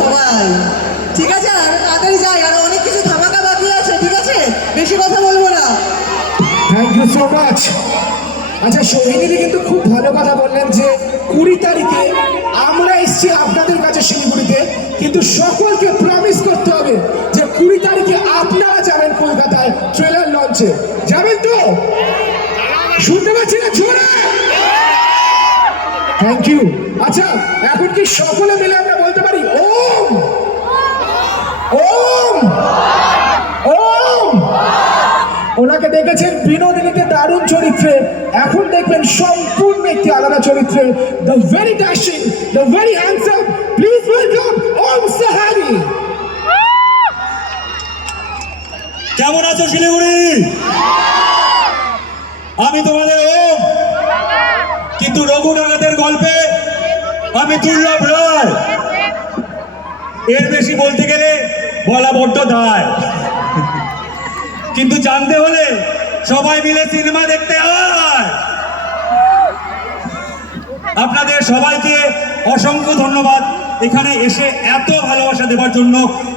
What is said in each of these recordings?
সবাই ঠিক আছে, আর তাড়াতাড়ি যাই, আর অনেক কিছু ধামাকা বাকি আছে, ঠিক আছে, বেশি কথা বলবো না। Thank you so much. আচ্ছা, সোহিনীদি কিন্তু খুব ভালো কথা বললেন যে 20 তারিখে আমরা এসছি আপনাদের কাছে শিলিগুড়িতে, কিন্তু সকলকে প্রমিস করতে হবে যে 20 তারিখে আপনারা যাবেন কলকাতায় ট্রেলার লঞ্চে। যাবেন তো? শুনতে পাচ্ছি না জোরে? Thank you. আচ্ছা, এখন কি সকলে মিলে আমরা বলতে পারি ওম ওম ওম? ওনাকে দেখেছেন বিনোদিনীতে দারুণ চরিত্রে, এখন দেখবেন সম্পূর্ণ একটি আলাদা চরিত্রে, the very dashing, the very handsome, please welcome Om Sahani. কেমন আছো শিলিগুড়ি? আমি তোমাদের ওম, কিন্তু রঘু ডাকাতের গল্পে আমি দুর্লভ রায়। এর বেশি বলতে গেলে বলা বড্ড দায়, কিন্তু জানতে হলে সবাই মিলে সিনেমা দেখতে হয়। আপনাদের সবাইকে অসংখ্য ধন্যবাদ এখানে এসে এত ভালোবাসা দেওয়ার জন্য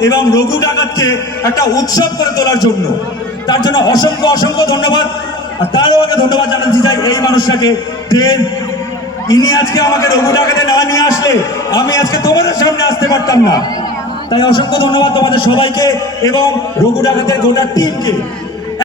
এবং রঘু ডাকাতকে একটা উৎসব করে তোলার জন্য। তার জন্য অসংখ্য অসংখ্য ধন্যবাদ। আর তারও আগে ধন্যবাদ জানাতে চাই এই মানুষটাকে, দেব। ইনি আজকে আমাকে রঘু ডাকাতে না নিয়ে আসলে আমি আজকে তোমাদের সামনে আসতে পারতাম না। তাই অসংখ্য ধন্যবাদ তোমাদের সবাইকে এবং রঘু ডাকাতের গোটা টিমকে।